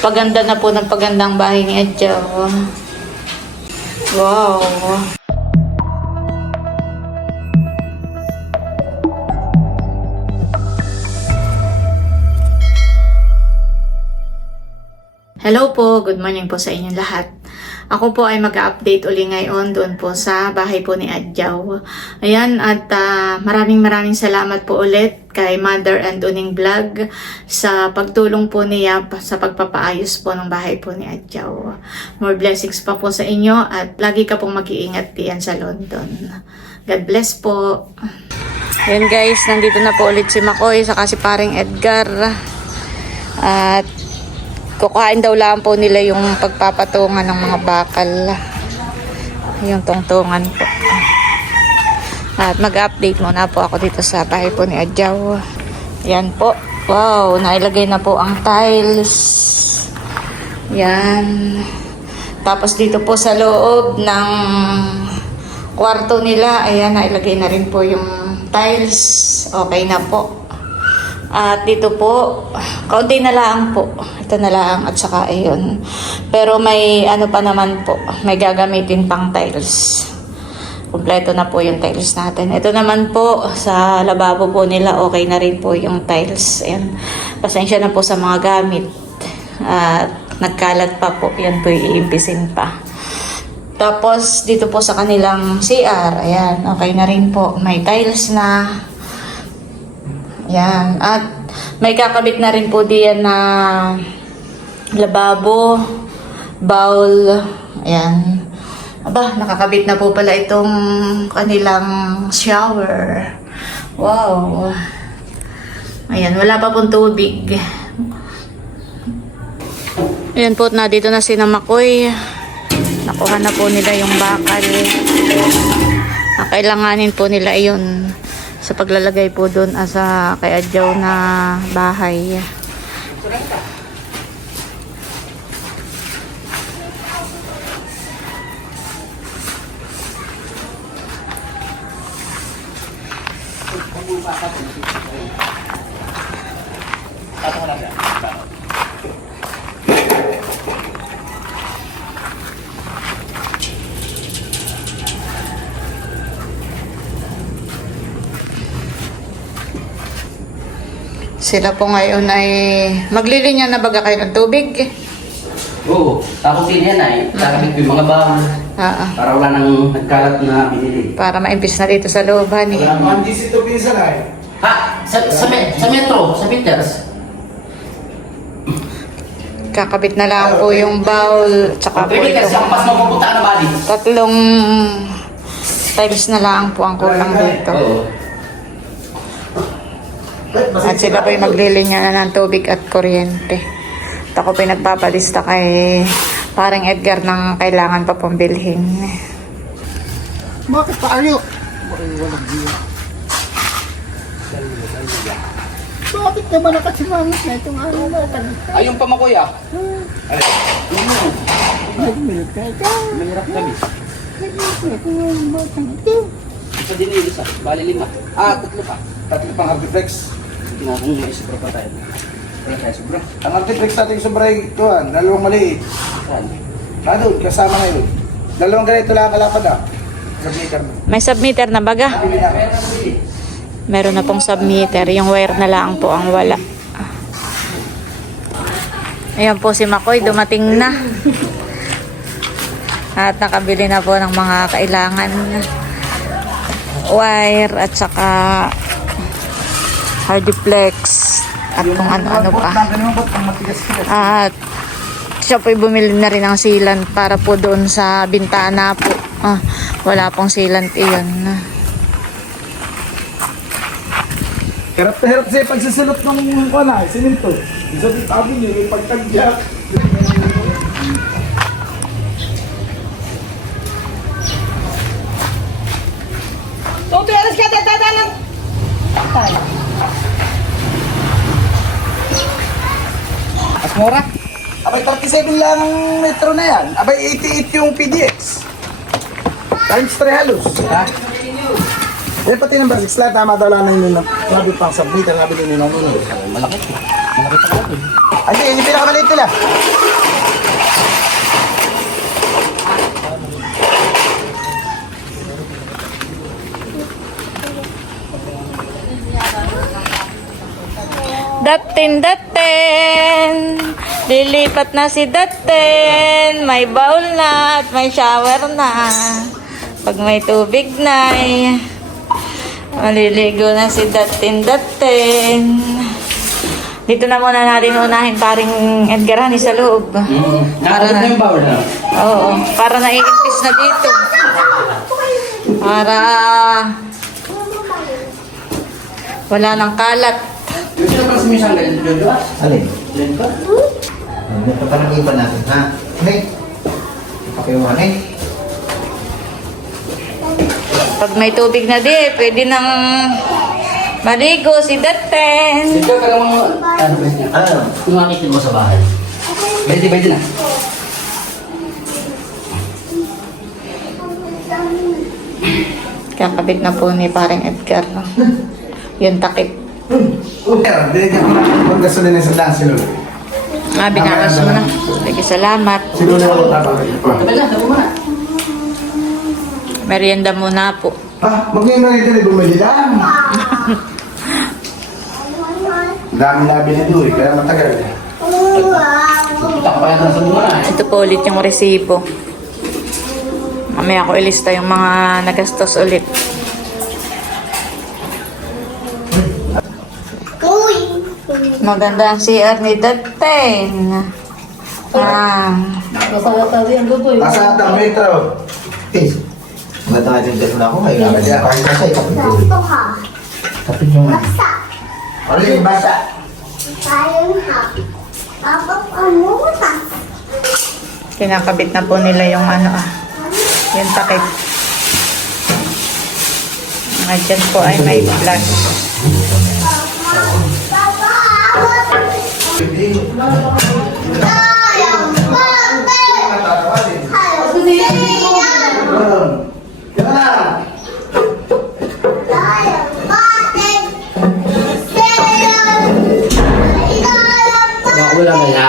Paganda na po ng pagandang bahay ni Adjaw. Wow. Hello po, good morning po sa inyong lahat. Ako po ay mag-update uli ngayon doon po sa bahay po ni Adjaw. Ayan, at ah, maraming maraming salamat po ulit kay Mother and Uning Vlog sa pagtulong po niya sa pagpapaayos po ng bahay po ni Adjaw. More blessings pa po sa inyo at lagi ka pong mag-iingat diyan sa London. God bless po. Ayan guys, nandito na po ulit si Makoy saka si paring Edgar. At kukuhain daw lang po nila yung pagpapatungan ng mga bakal. Yung tungtungan po. At mag-update muna po ako dito sa bahay po ni Adjaw. Yan po. Wow, nailagay na po ang tiles. Yan. Tapos dito po sa loob ng kwarto nila, ayan, nailagay na rin po yung tiles. Okay na po. At dito po, kaunti na lang po. Ito na lang at saka ayun. Pero may ano pa naman po, may gagamitin pang tiles. Kompleto na po yung tiles natin. Ito naman po, sa lababo po nila, okay na rin po yung tiles. Ayan. Pasensya na po sa mga gamit. At nagkalat pa po, yan po iimpisin pa. Tapos dito po sa kanilang CR, ayan, okay na rin po. May tiles na. Yan. At may kakabit na rin po diyan na lababo, bowl, ayan. Aba, nakakabit na po pala itong kanilang shower. Wow. Ayan, wala pa pong tubig. Ayan po, na dito na si Namakoy. Nakuha na po nila yung bakal. Nakailanganin po nila iyon sa paglalagay po doon ah, sa kay Adjaw na bahay. Sila po ngayon ay maglilinya na baga kayo ng tubig. Oo, tapos din yan ay, kakabit ko yung mga bahay. Ah, ah. Para wala nang nagkalat na binili. para maimpis na dito sa looban eh. Mandi si to pinsan ay. Ha? Sa, sa, me- sa metro, sa meters. Kakabit na lang po yung bowl, tsaka po Pag meters, ito. yung mas mapupunta na bali. Tatlong times na lang po ang kulang dito. Oo. At sila po yung maglilinya na ng tubig at kuryente. At ako po yung nagpapalista kay parang Edgar ng kailangan pa pong bilhin. Bakit pa ayo? Walang giya. Bakit naman nakasimangit na itong ano natin? Ay, yung pamakoy ah. Nagmilit ka ito. Mahirap kami. Ka ito. Batang ito. Isa din yung isa. Bali lima. Ah, tatlo pa. Tatlo pang Ardiflex. Na kung may sobra pa tayo. Wala tayo sobra. Ang Ardiflex natin yung sobray, tuwan, dalawang maliit. Saan? Ah, doon, kasama na yun. Dalawang ganito lang ang kalapad ah. Submeter mo. May submeter na baga? Na. Meron na pong submeter. Yung wire na lang po ang wala. Ayan po si Makoy, dumating na. At nakabili na po ng mga kailangan. Wire at saka hardiplex at kung ano-ano pa. At siya po'y bumili na rin ng sealant para po doon sa bintana po. Ah, wala pong sealant iyon. Hirap na hirap siya pagsisilot ng kana, sininto. Isa din sabi niyo, may pagtagyak. Tutoy, alas ka, tatatanang. mas mura. Abay, 37 lang ang metro na yan. Abay, 88 yung PDX. Times 3 halos. Ha? Eh, pati ng basics lahat, tama daw lang ng nunang. Grabe pang submit, ang nabili ni Nong Nunang. Malaki. Malaki pa lang. Ay, hindi, yung pinakamaliit nila. Datin, dat datin. Lilipat na si datin. May bowl na at may shower na. Pag may tubig na, ay maliligo na si datin, datin. Dito na muna natin unahin paring Edgar Hani sa loob. Mm. Para na. yung bawal na. Oo, para naiimpis na dito. Para wala nang kalat. Yung sino pala sumisang ganyan dyan, di ba? Alin? Yan pa. Pa parang iba natin, ha? Hey! Pakiwa, hey! Pag may tubig na di, pwede nang maligo si Daten. Dito ka lang mga... Ano ba yun? Ano? Kumakit mo sa bahay. Pwede, pwede na. Kakabit na po ni parang Edgar. No? Yung takip. Pero, binigyan ko na kung gasolina sa daan, sino? Ah, binawas mo na. Sige, salamat. Sino na ako. Merienda muna po. Ah, mag-ngayon na rin bumili lang. Dami labi na doon, kaya matagal. Eh. Ito po ulit yung resibo. Mamaya ko ilista yung mga nagastos ulit. Maganda ang CR ni Daten. Ah, Asa ang metro? Guys, maganda nga yung telephone ako. Ngayon nga kasi kahit nasa ikapit ko. Kapit yung Alin, basa. kinakabit na po nila yung ano ah, yung takip. Nga dyan po ay may flash. Wala na ya.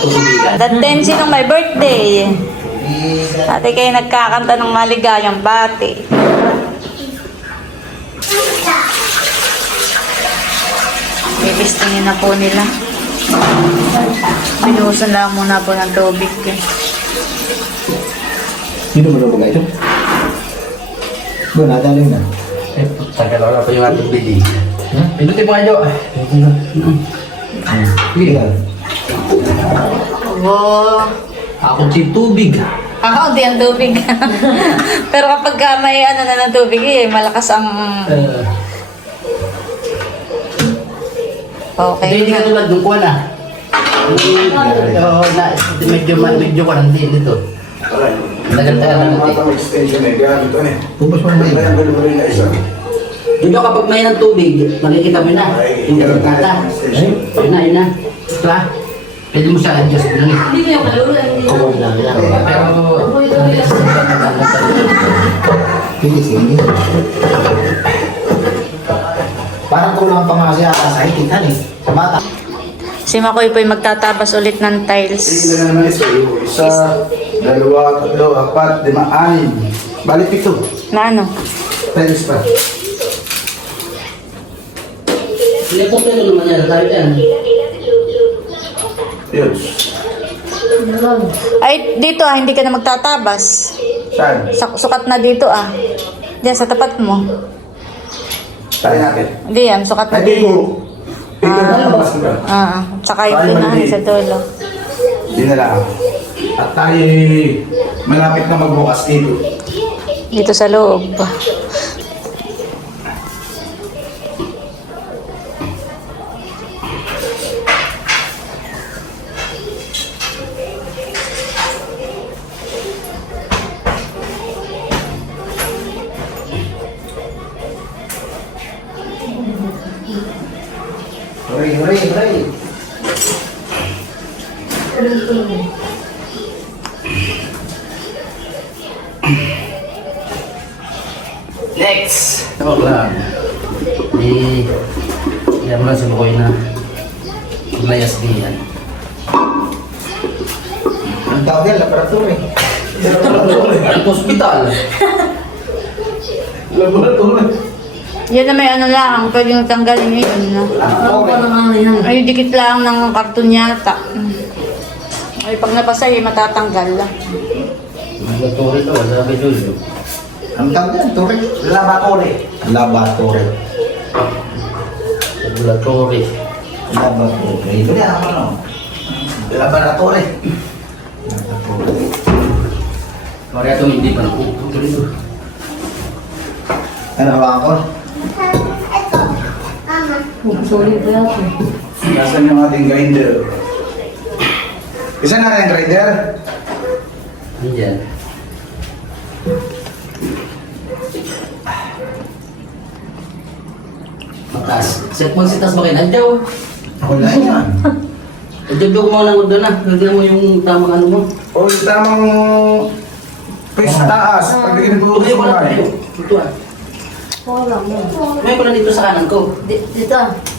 Tutubigan. Daten, sinong may birthday? Ate kayo nagkakanta ng maligayang bati. Bilistingin na po nila. Binuhusan lang muna po ng tubig. Eh. Sino mo na ito? Ba, nadaling na. Eh, tagal wala pa yung ating bili. Ha? Pinutin mo nga, Jo. Sige. Wow. Ako si tubig. Ako, hindi ang tubig. Pero kapag ka may ano na ng tubig, eh, malakas ang... Uh, Okay Hindi na. ka tulad nung kuwan ah. Oo, na, medyo, medyo kuwan, hindi dito. Tagal-tagal eh, ito eh. Ubus mo naman. Dito kapag may ng tubig, makikita mo na. Yung kata. Yun na, yun na. Ito ah. Pwede mo siya adjust lang. Hindi mo yung kalula. Pero, Sige, sige. Parang kulang pa nga siya sa hikitan eh. Sa mata. Si Makoy po'y magtatabas ulit ng tiles. Ilan na naman isa. yung Isa, dalawa, tatlo, apat, lima, anim. Bali, pito. Na ano? Times pa. Ito po naman yan. Tayo yan. Yun. Ay, dito ah, hindi ka na magtatabas. Saan? Sak- sukat na dito ah. Diyan, sa tapat mo. Tayo natin. Hindi yan, sukat na Ay, di ko. Ito na lang mas ba? Ah, ah. Tsaka yung Ay, pinahan mali. sa dulo. Di na lang. At tayo malapit na magbukas dito. Dito sa loob. Hooray, hooray, hooray. Next! Ito lang. Di... Kaya mo lang sa bukoy na. Layas din yan. Ang tawag yan, laboratory. Ang hospital. Laboratory. Yan na may ano lang, pwedeng tanggalin yun. No? Ano? Ay, dikit lang ng karton yata. Ay, pag napasa eh, matatanggal lang. Laboratory to, sabi Julio. Ang tawag yan, Tore? Labatore. Labatore. Laboratory. Labatore. Ito yan, ano? Labatore. Kaya ito hindi pa dito. Ano ba ako? Nasaan yung ating grinder? Isa na rin grinder? Nandiyan. Mataas. Cellphone si Tas ba kayo? Nandiyaw. Wala yan. Daw mo lang doon na. Lagyan mo yung tamang ano mo. O yung tamang face taas. Pag ginagawa Tuloy sa mo lang. mga Ito ah. May pala dito sa kanan ko.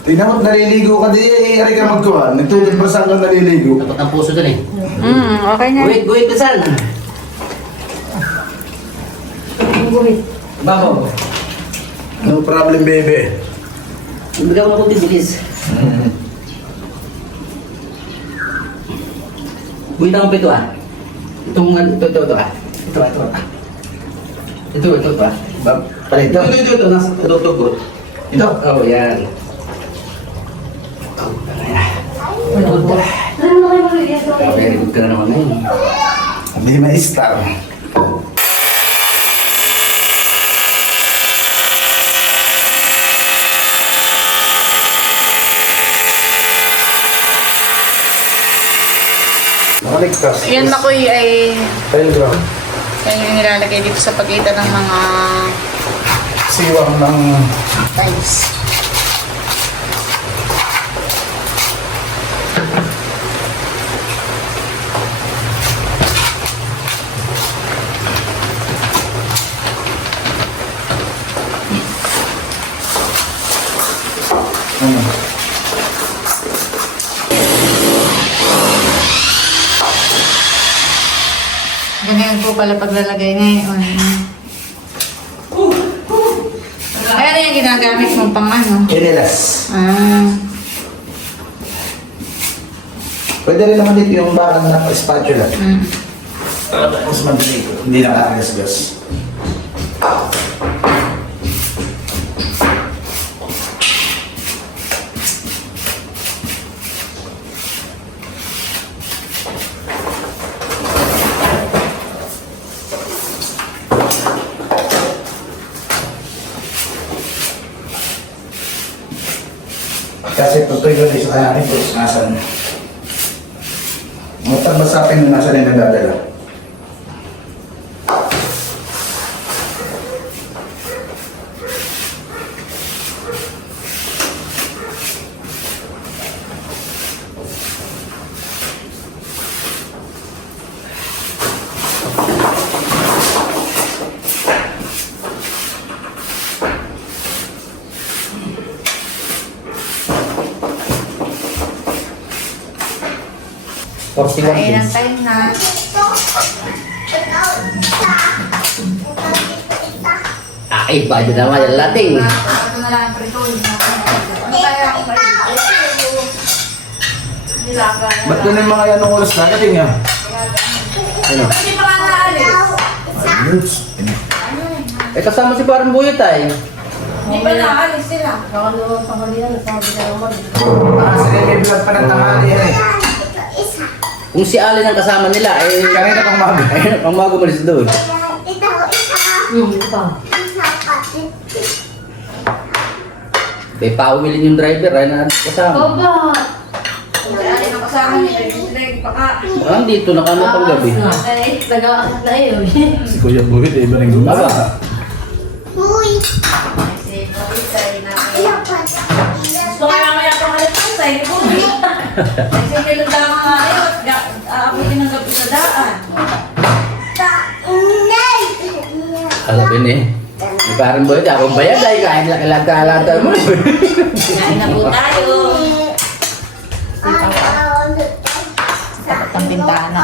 Tingnan mo, naliligo ka di, eh, ari ka magkuhan. Nagtutod pa saan ka naliligo. Dapat ang puso dun eh. Mm, okay na. Wait, wait, Bisan. Babaw. No problem, baby. Bigyan mo na kunti bilis. Wait lang pa ito ah. Itong ito, ito, ito ah. Ito, ito, ah. Ito, ito, ito ah. Ba- Pala ito. Ito, ito, ito, nasa tutok ko. Ito? Oo, oh, yan. Oh, very good ka na naman ngayon. Hindi may star. Nakaligtas. Yan makoy ay Telegram. yan yung nilalagay dito sa pagitan ng mga Siwang ng... tiles. Ganyan po pala paglalagay ngayon. Ay, ano yung ginagamit mong Inilas. Ah, Pwede rin naman dito yung barang ng spatula. mm. Mas madali. Hindi nakakagasgas. Kasi ko sa kanya ito, nasan. Matag masapin yung nasa rin nadadala. Kain ng time na. Ay, bado naman yung lating. Ano na lang, prito. Ano kaya ako ba? Nilaga. Ba't ganun mga yan ng oras dadating ah? Ano? Hindi pa nga naalis. Ayos. Eh, kasama si parang buyot ay. Hindi pa naalis sila. Ah, sige, may vlog pa ng tanghali yan eh. Kung si Alin ang kasama nila, eh, Kanina pang maga. ayun, pang mga gumalis doon. Eh, pauwilin yung driver, ay na kasama. Kung ano ang kasama niya, yung drag pa ka. Baka dito, nakano pang gabi. Ay, nag-aakit na yun. Si Kuya Buhit, iba rin gumawa. Gusto ko yung mamaya pang halit ng sa'yo ko. Kasi nilundama nga kayo at aabutin ng gabi sa daan. Alapin eh. May parang buyot, ako bayad ay kahit lakalakalata mo. Kain na po tayo. Dapat ang bintana.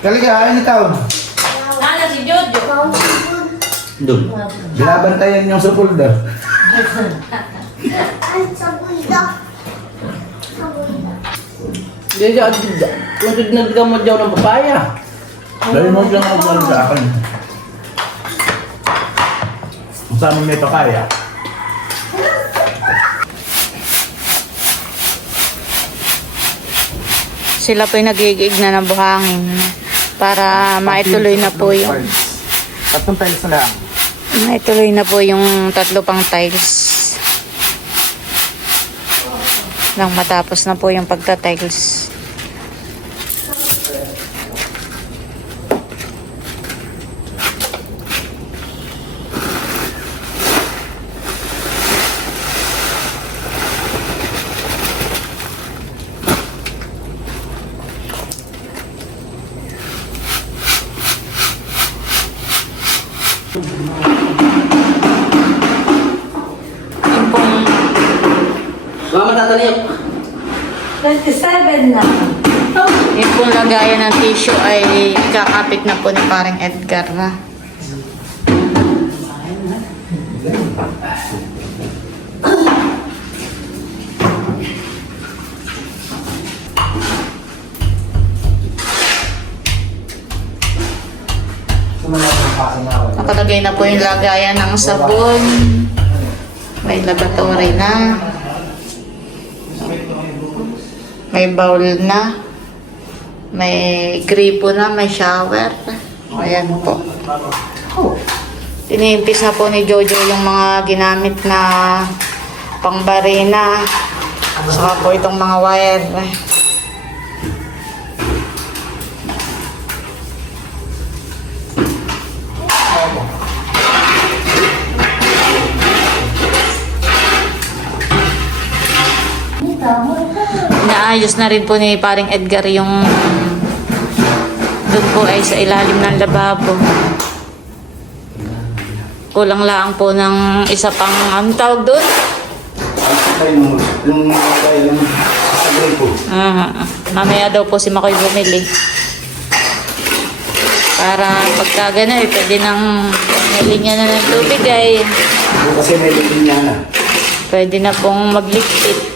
Kaligayan ikaw. Nana si Jojo. Doon. Binabantayan yung sa folder. Hindi, kung nagkamot daw ng papaya. Dahil mo siyang nagkaroon sa akin. Kung sa amin may pakaya. Sila po yung nagigig na ng buhangin para maituloy na po yung Tatlong tiles na lang. maituloy na po yung tatlo pang tiles. Nang matapos na po yung pagta-tiles. Yung pong Mama tataniyok. 27 na. Yung pong lagayan ng tissue ay ikakapit na po ni parang Edgar na. Nakalagay na po yung lagayan ng sabon. May laboratory na. May bowl na. May gripo na, may shower. Ayan po. Tinimpis na po ni Jojo yung mga ginamit na pangbarina. Saka po itong mga wire. Naayos na rin po ni paring Edgar yung doon po ay sa ilalim ng lababo. Kulang lang po ng isa pang, ano tawag doon? Yung, yung, sa gripo. Ah, mamaya daw po si Makoy bumili. Para pagka gano'n, eh, pwede nang niya na ng tubig ay Kasi may litin niya na. pwede na pong maglikpit.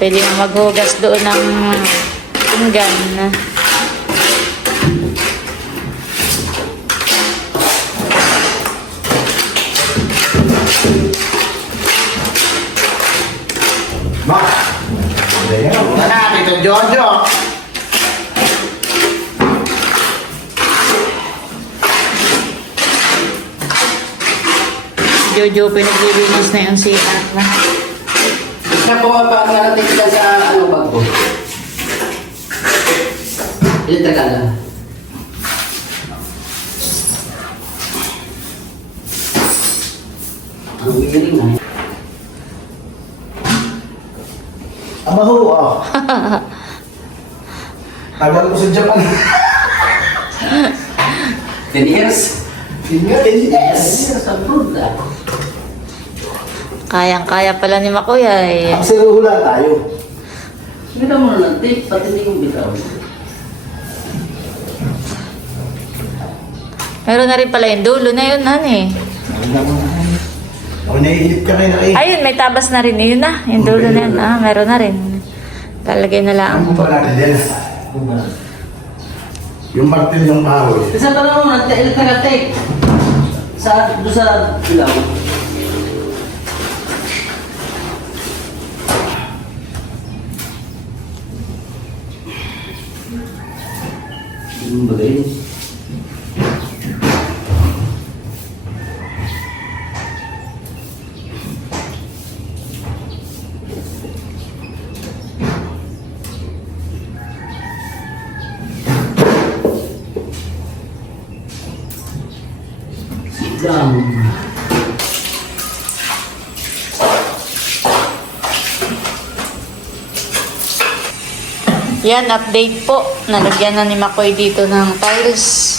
Pwede na maghugas doon ng pinggan. Ma! Yan na, Tito Jojo! Jojo, pinaglilinis na yung CR na. Siya po ang pangarating ka sa ano bag ko. Ilan tagal na? Ang wiring na. Ama ho, oh. Tagal ko sa Japan. 10 years? Yes! Yes, abroad ah. Kayang-kaya pala ni Makoy ay. Ang siruhula tayo. Bitaw mo na lang, tape, pati hindi kong bitaw. Meron na rin pala yung dulo na yun, honey. Ako naiinip ka ngayon eh. Ayun, may tabas na rin. Yun na, yung dulo na yun. Ah, meron na rin. Talagay na lang Ang pala din. Yung martil ng kahoy. Isa pa naman mo, tape. Sa, doon sa ilaw. Yung bagay. Yan, update po. Nalagyan na ni Makoy dito ng tiles.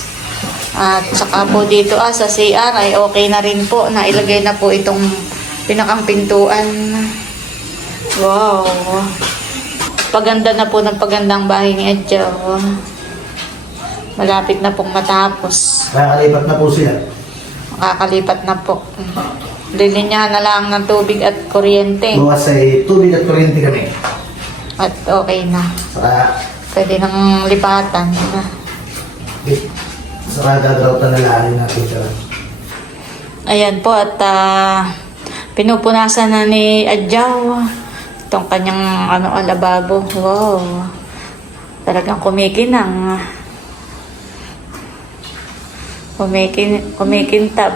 At saka po dito ah, sa CR ay okay na rin po. Nailagay na po itong pinakang pintuan. Wow. Paganda na po ng pagandang bahay ni Adjaw. Malapit na pong matapos. Nakakalipat na po sila. makakalipat na po. Lilinyahan na lang ng tubig at kuryente. Bukas ay tubig at kuryente kami. At okay na. Saka, Pwede nang lipatan. saka gagawin na lang natin siya. Ayan po at ah, pinupunasan na ni Adjaw itong kanyang ano, alababo. Wow. Talagang kumikinang. Kumikin, kumikintab.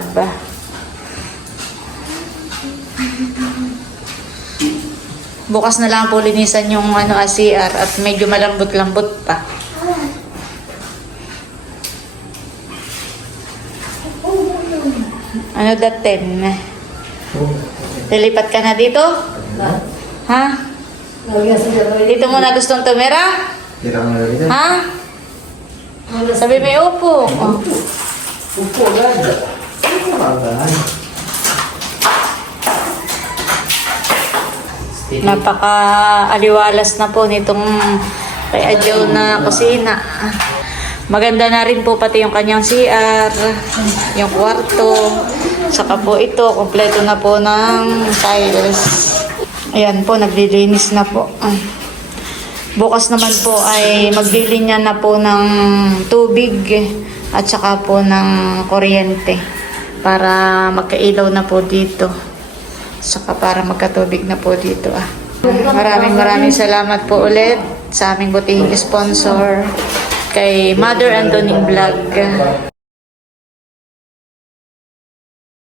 Bukas na lang po linisan yung ano, ACR at medyo malambot-lambot pa. Ano datin? Lilipat ka na dito? Ha? Dito mo na gustong tumira? Ha? Sabi may upo. Oh. Upo, ganda. Napaka-aliwalas na po nitong kay Adjo na kusina. Maganda na rin po pati yung kanyang CR, yung kwarto, saka po ito, kompleto na po ng tiles. Ayan po, naglilinis na po. Bukas naman po ay maglilinya na po ng tubig at saka po ng kuryente para magkailaw na po dito. Saka para magkatubig na po dito ah. Maraming maraming salamat po ulit sa aming butihing sponsor kay Mother Antoning Vlog.